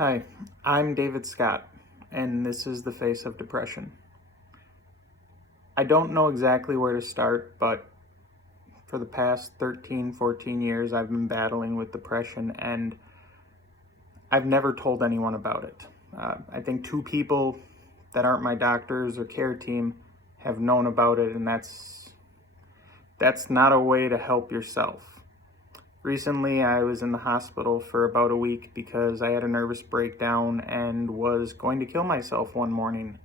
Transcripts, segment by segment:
Hi, I'm David Scott, and this is The Face of Depression. I don't know exactly where to start, but for the past 13, 14 years, I've been battling with depression, and I've never told anyone about it. I think two people that aren't my doctors or care team have known about it, and that's not a way to help yourself. Recently, I was in the hospital for about a week because I had a nervous breakdown and was going to kill myself one morning.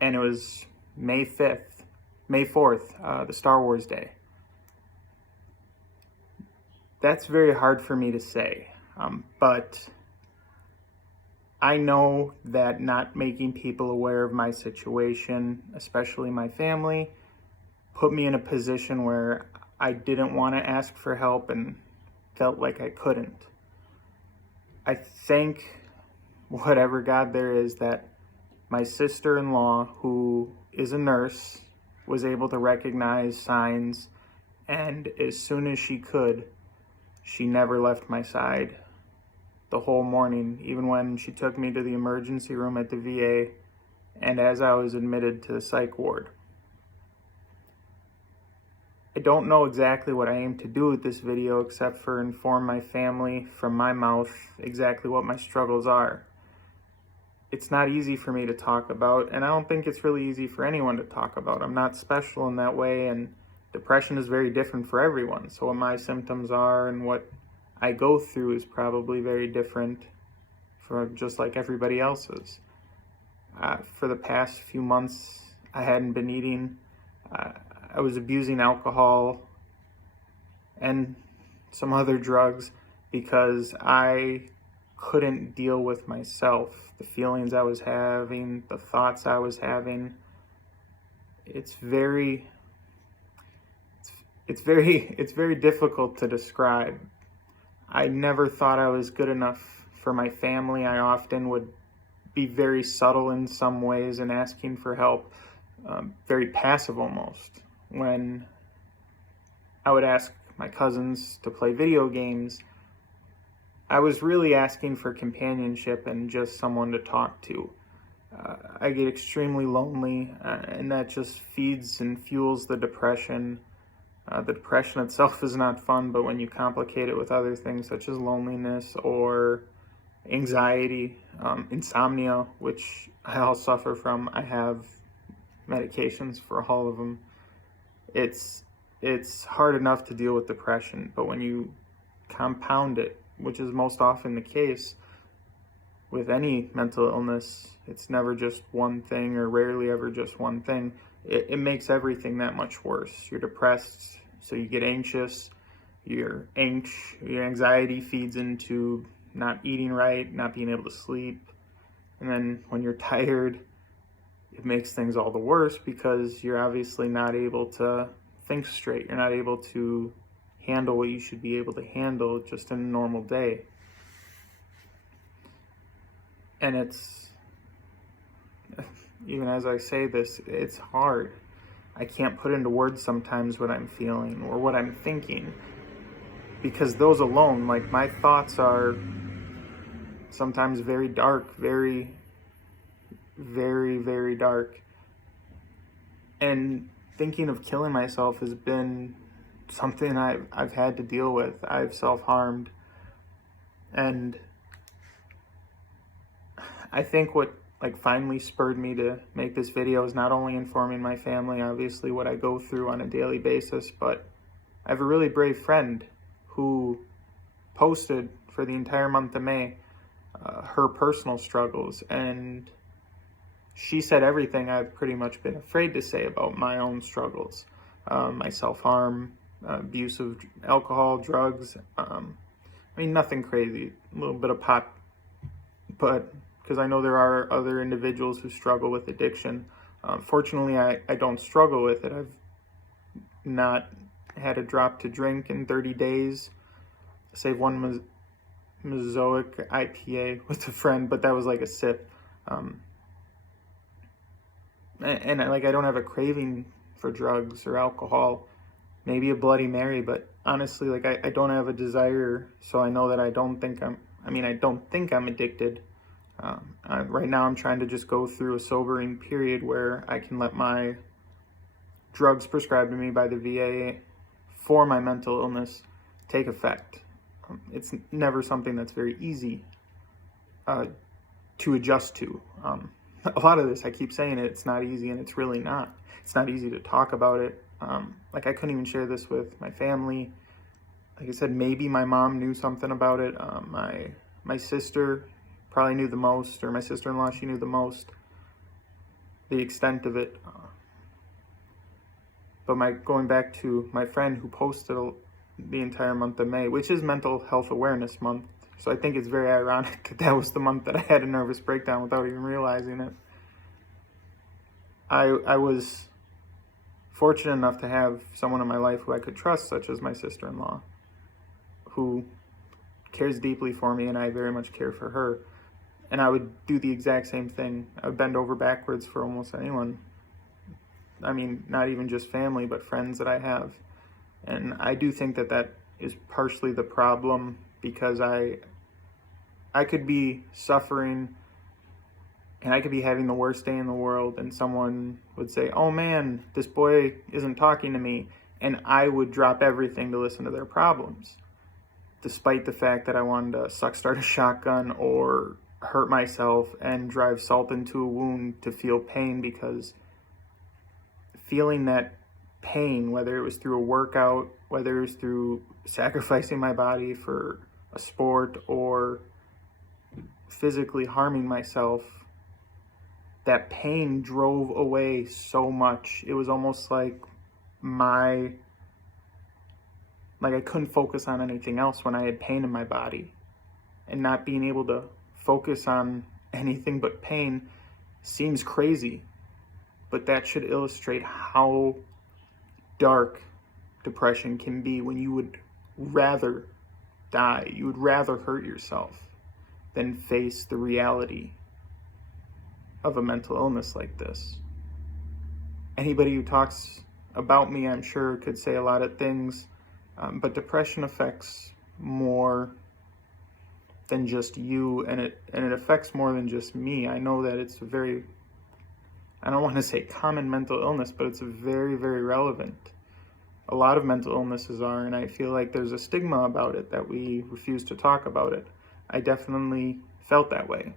And it was May 4th, the Star Wars Day. That's very hard for me to say, but I know that not making people aware of my situation, especially my family, put me in a position where I didn't want to ask for help and felt like I couldn't. I thank whatever God there is that my sister-in-law, who is a nurse, was able to recognize signs, and as soon as she could, she never left my side the whole morning, even when she took me to the emergency room at the VA and as I was admitted to the psych ward. I don't know exactly what I aim to do with this video except for inform my family from my mouth exactly what my struggles are. It's not easy for me to talk about, and I don't think it's really easy for anyone to talk about. I'm not special in that way, and depression is very different for everyone. So what my symptoms are and what I go through is probably very different for just like everybody else's. For the past few months, I hadn't been eating. I was abusing alcohol and some other drugs because I couldn't deal with myself, the feelings I was having, the thoughts I was having. It's very difficult to describe. I never thought I was good enough for my family. I often would be very subtle in some ways in asking for help, very passive almost. When I would ask my cousins to play video games, I was really asking for companionship and just someone to talk to. I get extremely lonely, and that just feeds and fuels the depression. The depression itself is not fun, but when you complicate it with other things such as loneliness or anxiety, insomnia, which I all suffer from, I have medications for all of them. It's hard enough to deal with depression, but when you compound it, which is most often the case with any mental illness, it's never just one thing or rarely ever just one thing. It makes everything that much worse. You're depressed, so you get anxious. Your anxiety feeds into not eating right, not being able to sleep. And then when you're tired, it makes things all the worse because you're obviously not able to think straight. You're not able to handle what you should be able to handle just in a normal day. And it's, even as I say this, it's hard. I can't put into words sometimes what I'm feeling or what I'm thinking, because those alone, like my thoughts are sometimes very dark, very, very, very dark. And thinking of killing myself has been something I've had to deal with. I've self-harmed. And I think what finally spurred me to make this video is not only informing my family, obviously, what I go through on a daily basis, but I have a really brave friend who posted for the entire month of May her personal struggles, and she said everything I've pretty much been afraid to say about my own struggles. My self-harm, abuse of alcohol, drugs, nothing crazy, a little bit of pot, but because I know there are other individuals who struggle with addiction. Fortunately, I don't struggle with it. I've not had a drop to drink in 30 days, save one Mesoic IPA with a friend, but that was like a sip. And I don't have a craving for drugs or alcohol, maybe a Bloody Mary, but honestly, I don't have a desire, so I know that I don't think I mean, I don't think I'm addicted. Right now I'm trying to just go through a sobering period where I can let my drugs prescribed to me by the VA for my mental illness take effect. It's never something that's very easy to adjust to. A lot of this, I keep saying it's not easy, and it's really not. It's not easy to talk about it. Like, I couldn't even share this with my family. Like I said, maybe my mom knew something about it. My sister probably knew the most, or my sister-in-law, she knew the most, the extent of it. But going back to my friend who posted the entire month of May, which is Mental Health Awareness Month, so I think it's very ironic that was the month that I had a nervous breakdown without even realizing it. I was fortunate enough to have someone in my life who I could trust, such as my sister-in-law, who cares deeply for me, and I very much care for her. And I would do the exact same thing. I would bend over backwards for almost anyone. I mean, not even just family, but friends that I have. And I do think that that is partially the problem, because I could be suffering and I could be having the worst day in the world, and someone would say, "Oh man, this boy isn't talking to me," and I would drop everything to listen to their problems, despite the fact that I wanted to start a shotgun or hurt myself and drive salt into a wound to feel pain, because feeling that pain, whether it was through a workout, whether it was through sacrificing my body for a sport, or physically harming myself, that pain drove away so much. It was almost like I couldn't focus on anything else when I had pain in my body. And not being able to focus on anything but pain seems crazy, but that should illustrate how dark depression can be, when you would rather die, you would rather hurt yourself than face the reality of a mental illness like this. Anybody who talks about me, I'm sure, could say a lot of things, but depression affects more than just you, and it affects more than just me. I know that it's a very, I don't want to say common mental illness, but it's very, very relevant. A lot of mental illnesses are, and I feel like there's a stigma about it, that we refuse to talk about it. I definitely felt that way.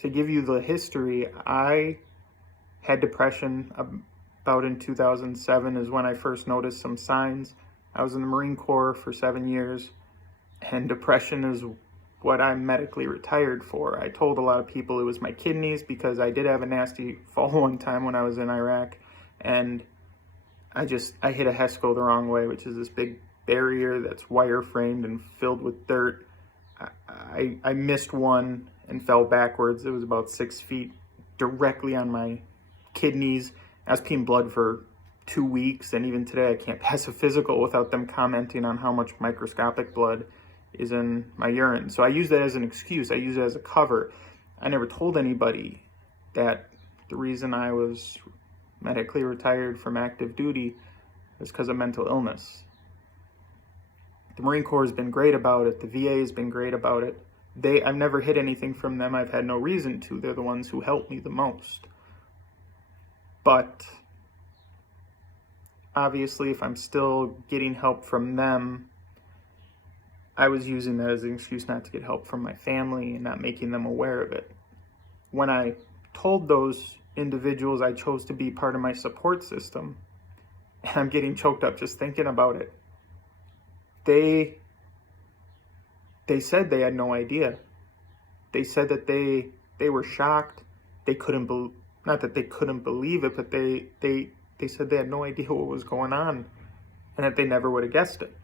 To give you the history, I had depression about in 2007 is when I first noticed some signs. I was in the Marine Corps for 7 years, and depression is what I'm medically retired for. I told a lot of people it was my kidneys, because I did have a nasty fall one time when I was in Iraq, and I hit a HESCO the wrong way, which is this big barrier that's wire framed and filled with dirt. I missed one and fell backwards. It was about 6 feet directly on my kidneys. I was peeing blood for 2 weeks, and even today I can't pass a physical without them commenting on how much microscopic blood is in my urine. So I use that as an excuse. I use it as a cover. I never told anybody that the reason I was medically retired from active duty is because of mental illness. The Marine Corps has been great about it. The VA has been great about it. I've never hid anything from them. I've had no reason to. They're the ones who helped me the most. But obviously, if I'm still getting help from them, I was using that as an excuse not to get help from my family and not making them aware of it. When I told those individuals I chose to be part of my support system, and I'm getting choked up just thinking about it, they said they had no idea. They said that they were shocked. They couldn't not that they couldn't believe it, but they said they had no idea what was going on, and that they never would have guessed it.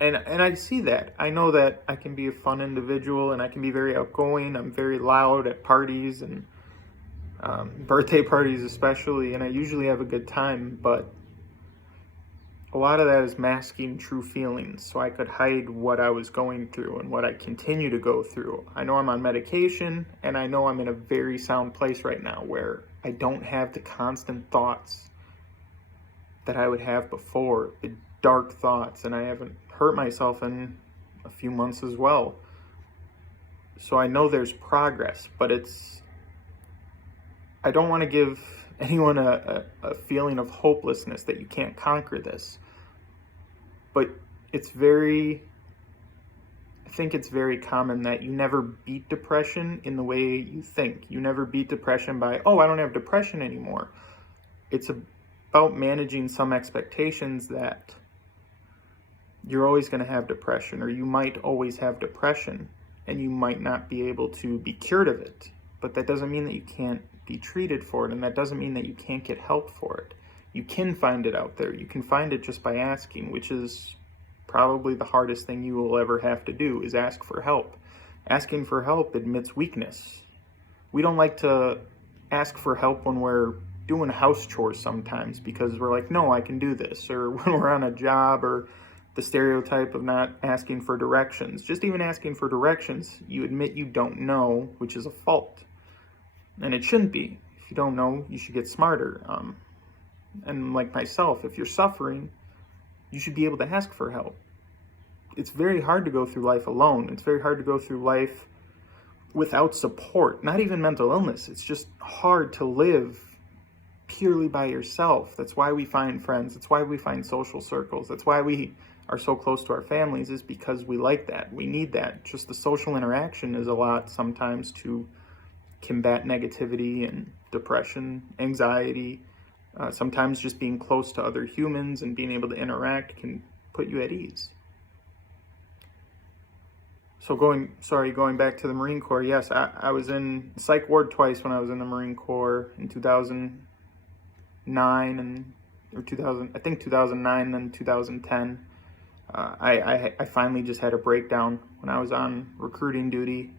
And I see that. I know that I can be a fun individual, and I can be very outgoing. I'm very loud at parties, and birthday parties especially, and I usually have a good time, but a lot of that is masking true feelings, so I could hide what I was going through and what I continue to go through. I know I'm on medication, and I know I'm in a very sound place right now where I don't have the constant thoughts that I would have before. The dark thoughts, and I haven't hurt myself in a few months as well. So I know there's progress, but I don't want to give anyone a feeling of hopelessness that you can't conquer this. But I think it's very common that you never beat depression in the way you think. You never beat depression by, oh, I don't have depression anymore. It's about managing some expectations that you're always going to have depression, or you might always have depression, and you might not be able to be cured of it. But that doesn't mean that you can't be treated for it, and that doesn't mean that you can't get help for it. You can find it out there. You can find it just by asking, which is probably the hardest thing you will ever have to do, is ask for help. Asking for help admits weakness. We don't like to ask for help when we're doing house chores sometimes, because we're like, no, I can do this. Or when we're on a job, or the stereotype of not asking for directions. Just even asking for directions, you admit you don't know, which is a fault. And it shouldn't be. If you don't know, you should get smarter. And like myself, if you're suffering, you should be able to ask for help. It's very hard to go through life alone. It's very hard to go through life without support, not even mental illness. It's just hard to live purely by yourself. That's why we find friends. That's why we find social circles. That's why we are so close to our families, is because we like that. We need that. Just the social interaction is a lot sometimes to combat negativity and depression, anxiety. Sometimes just being close to other humans and being able to interact can put you at ease. So going back to the Marine Corps, yes, I was in psych ward twice when I was in the Marine Corps, in 2009 or 2009, then 2010. I finally just had a breakdown when I was on recruiting duty,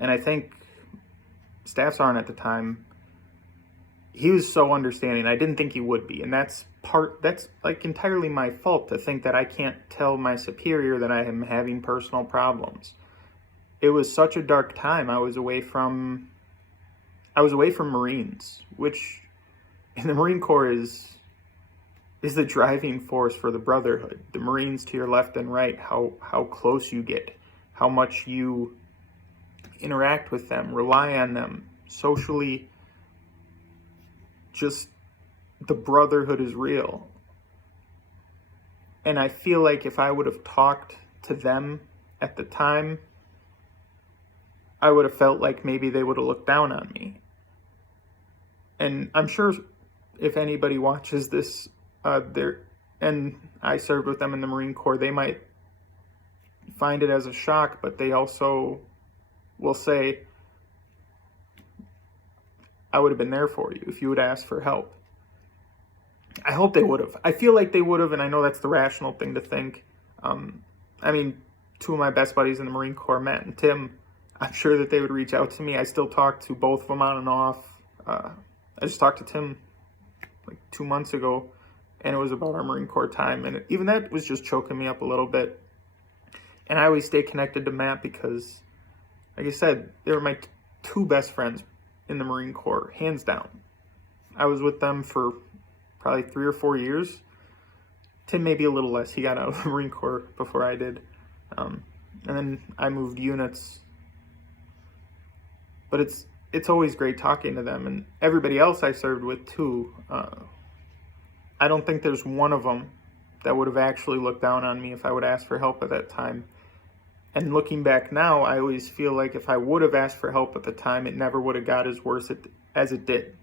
and I think Staff Sergeant at the time, he was so understanding. I didn't think he would be, and that's like entirely my fault, to think that I can't tell my superior that I am having personal problems. It was such a dark time. I was away from Marines, which in the Marine Corps is the driving force for the brotherhood. The Marines to your left and right, how close you get, how much you interact with them, rely on them socially. Just the brotherhood is real. And I feel like if I would have talked to them at the time, I would have felt like maybe they would have looked down on me. And I'm sure if anybody watches this, and I served with them in the Marine Corps, they might find it as a shock, but they also will say, I would have been there for you if you would ask for help. I hope they would have. I feel like they would have, and I know that's the rational thing to think. I mean, two of my best buddies in the Marine Corps, Matt and Tim, I'm sure that they would reach out to me. I still talk to both of them on and off. I just talked to Tim like 2 months ago, and it was about our Marine Corps time, and even that was just choking me up a little bit. And I always stay connected to Matt because, like I said, they were my two best friends in the Marine Corps, hands down. I was with them for probably 3 or 4 years. Tim maybe a little less. He got out of the Marine Corps before I did. And then I moved units. But it's always great talking to them, and everybody else I served with too. I don't think there's one of them that would have actually looked down on me if I would ask for help at that time. And looking back now, I always feel like if I would have asked for help at the time, it never would have got as worse as it did.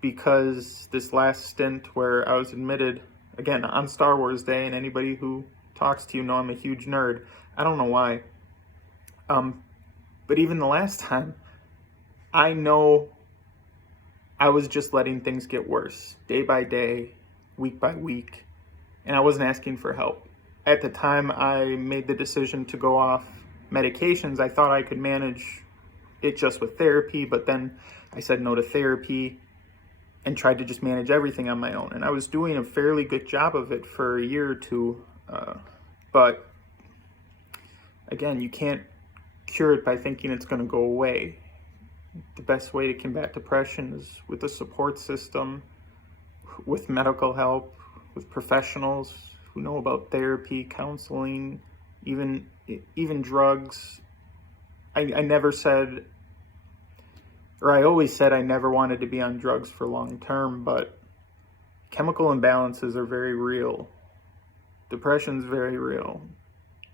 Because this last stint where I was admitted, again, on Star Wars Day, and anybody who talks to you know I'm a huge nerd. I don't know why. But even the last time, I know I was just letting things get worse, day by day, week by week, and I wasn't asking for help. At the time I made the decision to go off medications, I thought I could manage it just with therapy, but then I said no to therapy and tried to just manage everything on my own. And I was doing a fairly good job of it for a year or two, but again, you can't cure it by thinking it's going to go away. The best way to combat depression is with a support system, with medical help, with professionals who know about therapy, counseling, even drugs. I never said, or I always said I never wanted to be on drugs for long term, but chemical imbalances are very real. Depression's very real.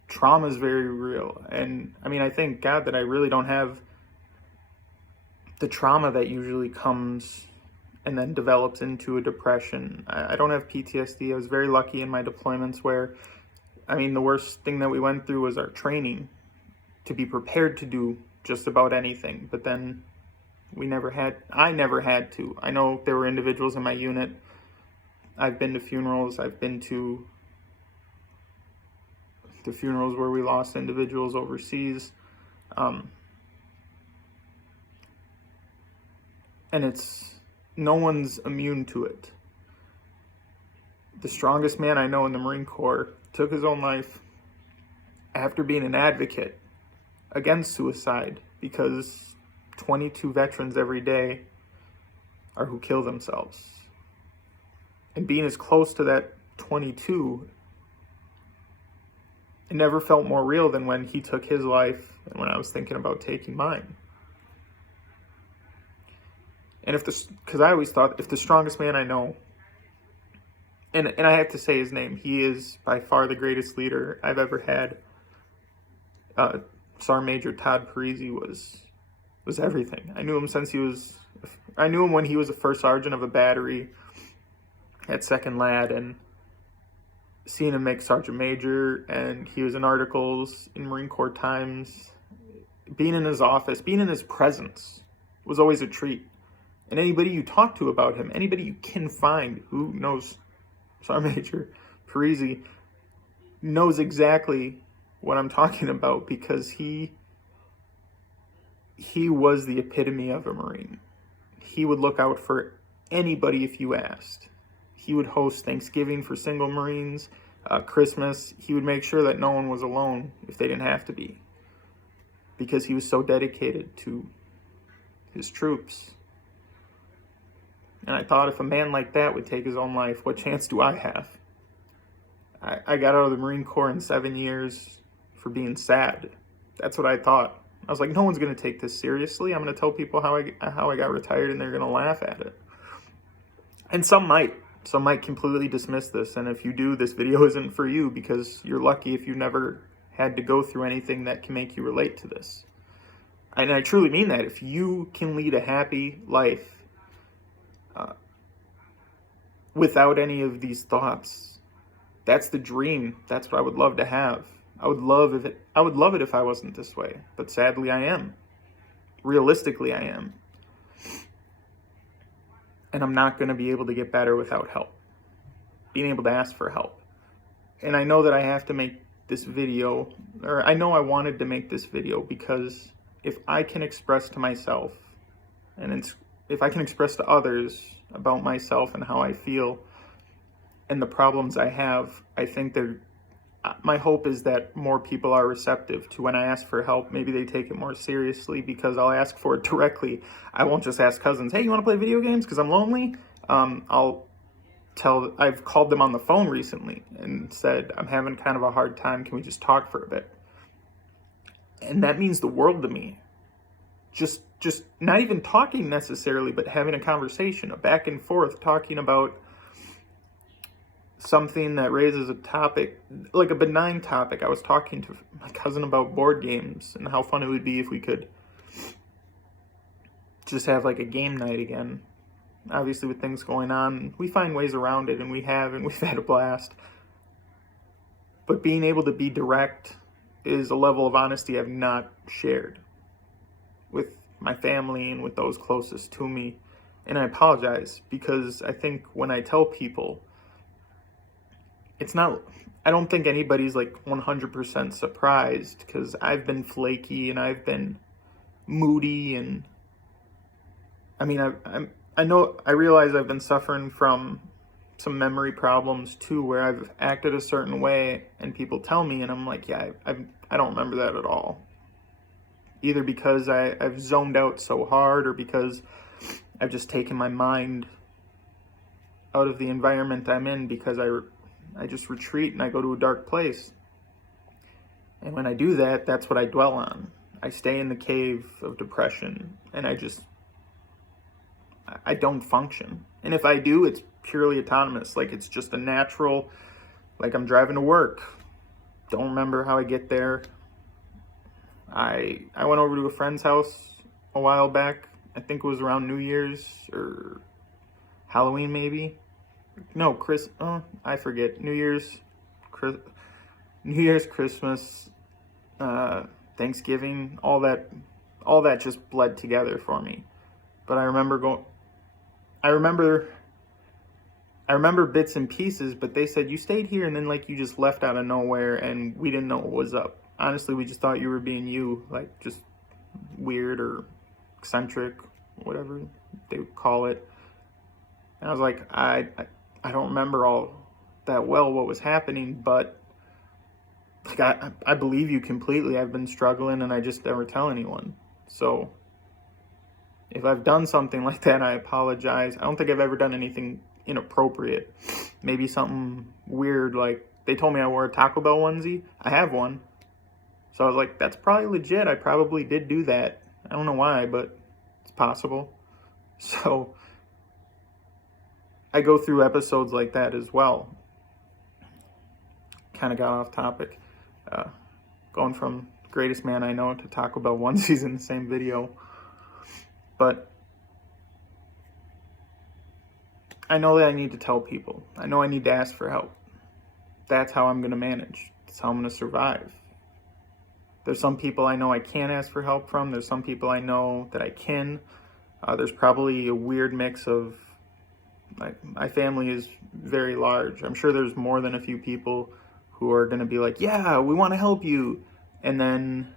Trauma's very real. And I mean, I thank God that I really don't have the trauma that usually comes and then develops into a depression. I don't have PTSD. I was very lucky in my deployments where, I mean, the worst thing that we went through was our training to be prepared to do just about anything. But then I never had to. I know there were individuals in my unit. I've been to funerals. I've been to the funerals where we lost individuals overseas. And no one's immune to it. The strongest man I know in the Marine Corps took his own life after being an advocate against suicide, because 22 veterans every day are who kill themselves. And being as close to that 22, it never felt more real than when he took his life and when I was thinking about taking mine. And because I always thought, if the strongest man I know, and I have to say his name, he is by far the greatest leader I've ever had. Sergeant Major Todd Parisi was everything. I knew him when he was a first sergeant of a battery at 2nd Lad, and seeing him make Sergeant Major, and he was in articles in Marine Corps Times. Being in his office, being in his presence was always a treat. And anybody you talk to about him, anybody you can find who knows Sergeant Major Parisi, knows exactly what I'm talking about, because he was the epitome of a Marine. He would look out for anybody if you asked. He would host Thanksgiving for single Marines, Christmas. He would make sure that no one was alone if they didn't have to be, because he was so dedicated to his troops. And I thought, if a man like that would take his own life, what chance do I have? I got out of the Marine Corps in 7 years for being sad. That's what I thought. I was like, no one's going to take this seriously. I'm going to tell people how I got retired, and they're going to laugh at it. And some might completely dismiss this. And if you do, this video isn't for you, because you're lucky if you've never had to go through anything that can make you relate to this. And I truly mean that. If you can lead a happy life without any of these thoughts, that's the dream. That's what I would love to have. I would love it if I wasn't this way, but sadly I am. Realistically, I am. And I'm not going to be able to get better without help. Being able to ask for help. And I know that I have to make this video, or I know I wanted to make this video, because if I can express to myself, and if I can express to others about myself and how I feel and the problems I have, I think that my hope is that more people are receptive to when I ask for help. Maybe they take it more seriously, because I'll ask for it directly. I won't just ask cousins, hey, you want to play video games because I'm lonely? I've called them on the phone recently and said, I'm having kind of a hard time. Can we just talk for a bit? And that means the world to me. Just not even talking necessarily, but having a conversation, a back and forth, talking about something that raises a topic, like a benign topic. I was talking to my cousin about board games and how fun it would be if we could just have like a game night again. Obviously, with things going on, we find ways around it, and we've had a blast. But being able to be direct is a level of honesty I've not shared with my family and with those closest to me. And I apologize, because I think when I tell people, I don't think anybody's like 100% surprised, because I've been flaky and I've been moody, and I mean, I realize I've been suffering from some memory problems too, where I've acted a certain way and people tell me, and I'm like, yeah, I don't remember that at all. Either because I've zoned out so hard, or because I've just taken my mind out of the environment I'm in, because I just retreat and I go to a dark place. And when I do that, that's what I dwell on. I stay in the cave of depression, and I don't function. And if I do, it's purely autonomous. Like, it's just a natural, like I'm driving to work. Don't remember how I get there. I went over to a friend's house a while back. I think it was around New Year's or Halloween, maybe. No, I forget. New Year's, Christmas, Thanksgiving, all that just bled together for me. But I remember bits and pieces, but they said, you stayed here and then like you just left out of nowhere and we didn't know what was up. Honestly, we just thought you were being you, like just weird or eccentric, whatever they would call it. And I was like, I don't remember all that well what was happening, but like I believe you completely. I've been struggling and I just never tell anyone. So if I've done something like that, I apologize. I don't think I've ever done anything inappropriate. Maybe something weird, like they told me I wore a Taco Bell onesie. I have one. So I was like, that's probably legit. I probably did do that. I don't know why, but it's possible. So I go through episodes like that as well. Kind of got off topic. Going from Greatest Man I Know to Taco Bell onesies in the same video. But I know that I need to tell people. I know I need to ask for help. That's how I'm going to manage. That's how I'm going to survive. There's some people I know I can't ask for help from. There's some people I know that I can. There's probably a weird mix of, my family is very large. I'm sure there's more than a few people who are going to be like, yeah, we want to help you. And then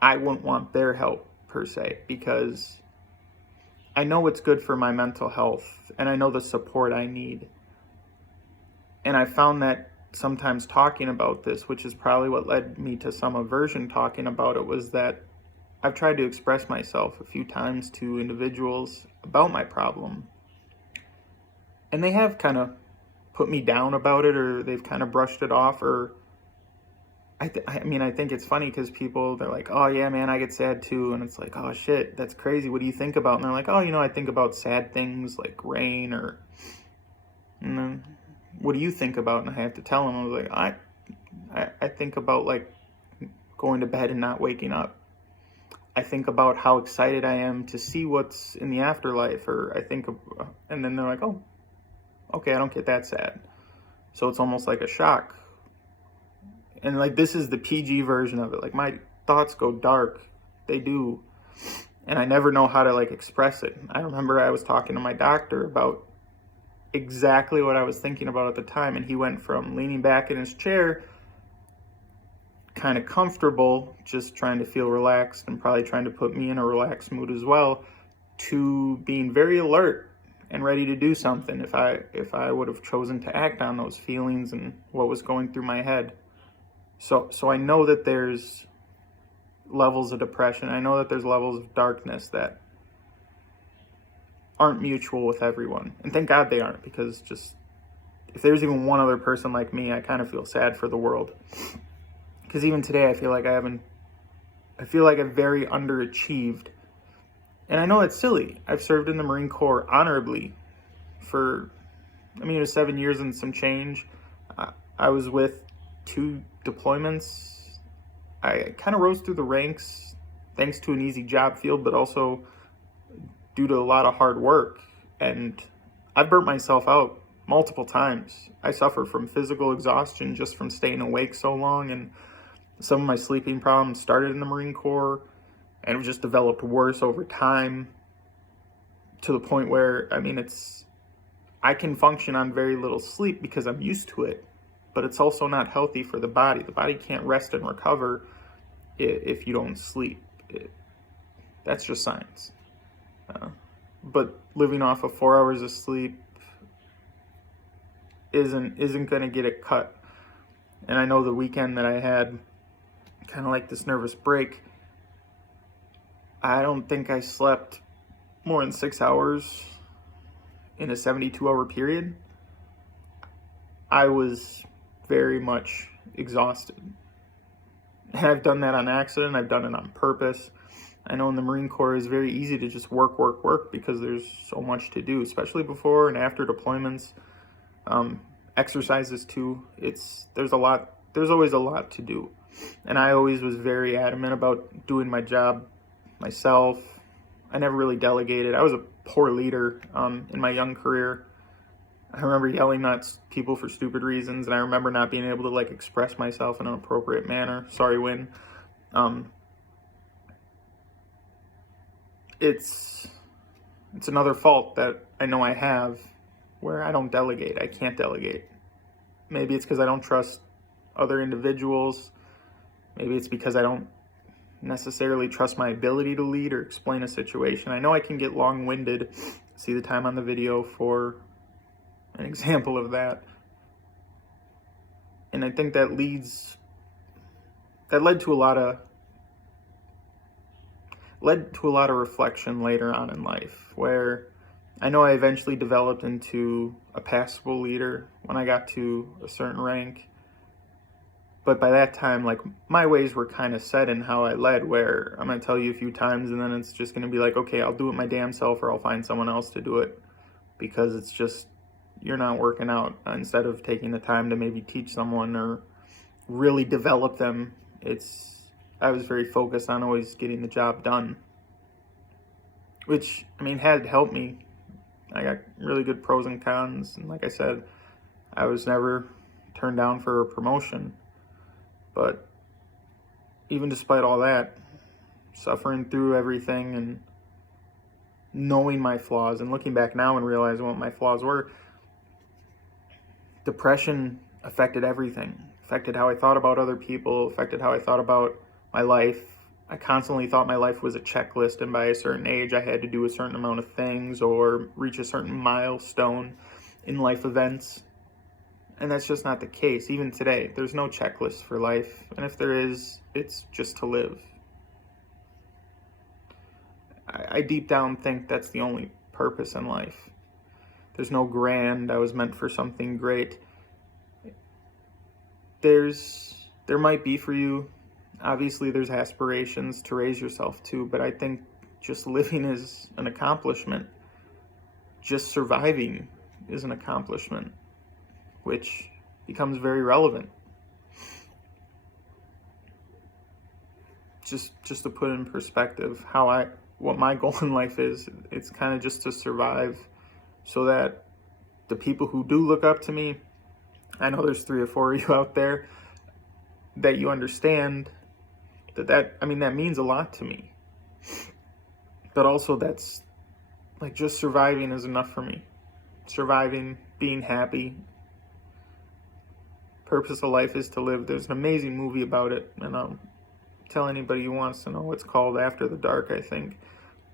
I wouldn't want their help per se, because I know what's good for my mental health and I know the support I need. And I found that sometimes talking about this, which is probably what led me to some aversion talking about it, was that I've tried to express myself a few times to individuals about my problem. And they have kind of put me down about it, or they've kind of brushed it off, or I think it's funny because people, they're like, oh yeah, man, I get sad too. And it's like, oh shit, that's crazy. What do you think about? And they're like, oh, I think about sad things like rain, or, what do you think about? And I have to tell them, I was like, I think about like going to bed and not waking up. I think about how excited I am to see what's in the afterlife, or and then they're like, oh, okay, I don't get that sad. So it's almost like a shock. And like, this is the PG version of it. Like, my thoughts go dark. They do. And I never know how to like express it. I remember I was talking to my doctor about exactly what I was thinking about at the time. And he went from leaning back in his chair, kind of comfortable, just trying to feel relaxed and probably trying to put me in a relaxed mood as well, to being very alert and ready to do something if I would have chosen to act on those feelings and what was going through my head. So I know that there's levels of depression. I know that there's levels of darkness that aren't mutual with everyone. And thank God they aren't, because just if there's even one other person like me, I kind of feel sad for the world. Because even today, I feel like I've very underachieved. And I know it's silly. I've served in the Marine Corps honorably for, it was 7 years and some change. I was with 2 deployments. I kind of rose through the ranks thanks to an easy job field, but also due to a lot of hard work. And I've burnt myself out multiple times. I suffer from physical exhaustion just from staying awake so long, and some of my sleeping problems started in the Marine Corps and it just developed worse over time, to the point where, I can function on very little sleep because I'm used to it, but it's also not healthy for the body. The body can't rest and recover if you don't sleep. That's just science. But living off of 4 hours of sleep isn't going to get it cut. And I know the weekend that I had, kind of like this nervous break, I don't think I slept more than 6 hours. in a 72-hour period, I was very much exhausted. And I've done that on accident. I've done it on purpose. I know in the Marine Corps it's very easy to just work because there's so much to do, especially before and after deployments. Exercises too. There's always a lot to do. And I always was very adamant about doing my job myself. I never really delegated. I was a poor leader in my young career. I remember yelling at people for stupid reasons, and I remember not being able to express myself in an appropriate manner. Sorry, Win. It's another fault that I know I have, where I don't delegate. I can't delegate. Maybe it's because I don't trust other individuals. Maybe it's because I don't necessarily trust my ability to lead or explain a situation. I know I can get long-winded. See the time on the video for an example of that. And I think that led to a lot of reflection later on in life, where I know I eventually developed into a passable leader when I got to a certain rank. But by that time, my ways were kind of set in how I led, where I'm going to tell you a few times and then it's just going to be okay, I'll do it my damn self, or I'll find someone else to do it, because it's just, you're not working out. Instead of taking the time to maybe teach someone or really develop them, I was very focused on always getting the job done, which, had helped me. I got really good pros and cons, and like I said, I was never turned down for a promotion. But even despite all that, suffering through everything and knowing my flaws and looking back now and realizing what my flaws were, depression affected everything. Affected how I thought about other people, affected how I thought about my life. I constantly thought my life was a checklist, and by a certain age I had to do a certain amount of things or reach a certain milestone in life events. And that's just not the case. Even today, there's no checklist for life. And if there is, it's just to live. I deep down think that's the only purpose in life. There's no grand, I was meant for something great. There might be for you. Obviously, there's aspirations to raise yourself too, but I think just living is an accomplishment. Just surviving is an accomplishment, which becomes very relevant. Just to put in perspective what my goal in life is, it's kind of just to survive, so that the people who do look up to me, I know there's 3 or 4 of you out there, that you understand that means a lot to me. But also that's just surviving is enough for me. Surviving, being happy. Purpose of life is to live. There's an amazing movie about it, and I'll tell anybody who wants to know. It's called After the Dark, I think.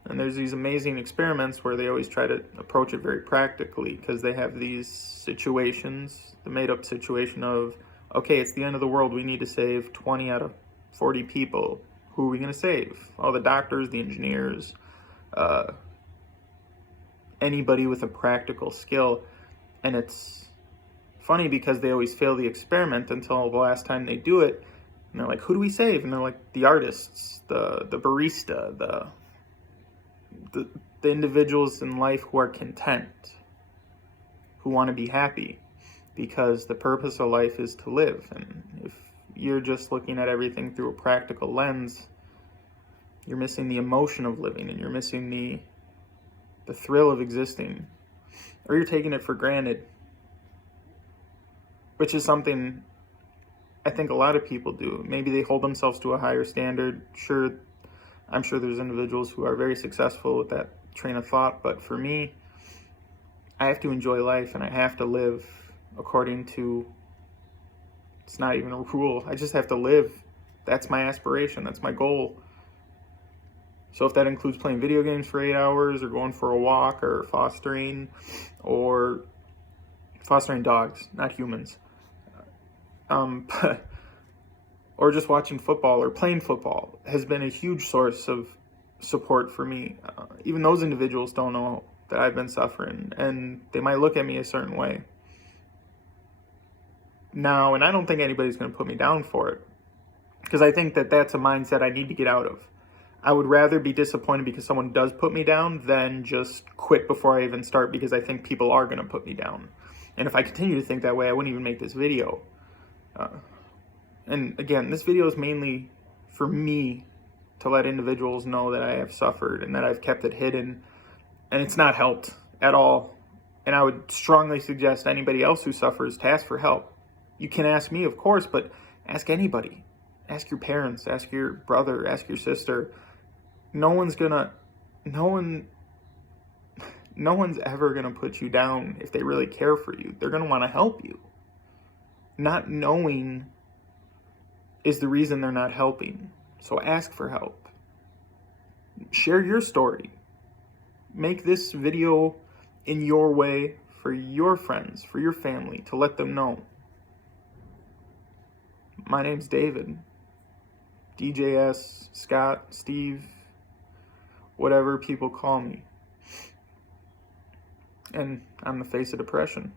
And there's these amazing experiments where they always try to approach it very practically, because they have these situations, the made-up situation of, okay, it's the end of the world, we need to save 20 out of 40 people. Who are we going to save? All the doctors, the engineers, anybody with a practical skill. And it's funny because they always fail the experiment until the last time they do it. And they're like, who do we save? And they're like, the artists, the barista, the individuals in life who are content, who want to be happy, because the purpose of life is to live. And if you're just looking at everything through a practical lens, you're missing the emotion of living, and you're missing the thrill of existing, or you're taking it for granted, which is something I think a lot of people do. Maybe they hold themselves to a higher standard. Sure, I'm sure there's individuals who are very successful with that train of thought, but for me, I have to enjoy life, and I have to live according to, it's not even a rule, I just have to live. That's my aspiration, that's my goal. So if that includes playing video games for 8 hours, or going for a walk, or fostering dogs, not humans, or just watching football or playing football, has been a huge source of support for me. Even those individuals don't know that I've been suffering, and they might look at me a certain way. Now, and I don't think anybody's going to put me down for it, because I think that that's a mindset I need to get out of. I would rather be disappointed because someone does put me down than just quit before I even start, because I think people are going to put me down. And if I continue to think that way, I wouldn't even make this video. And again, this video is mainly for me to let individuals know that I have suffered and that I've kept it hidden, and it's not helped at all. And I would strongly suggest anybody else who suffers to ask for help. You can ask me, of course, but ask anybody. Ask your parents, ask your brother, ask your sister. No one's ever gonna put you down if they really care for you. They're gonna want to help you. Not knowing is the reason they're not helping. So ask for help. Share your story. Make this video in your way for your friends, for your family, to let them know. My name's David. DJS, Scott, Steve, whatever people call me. And I'm the face of depression.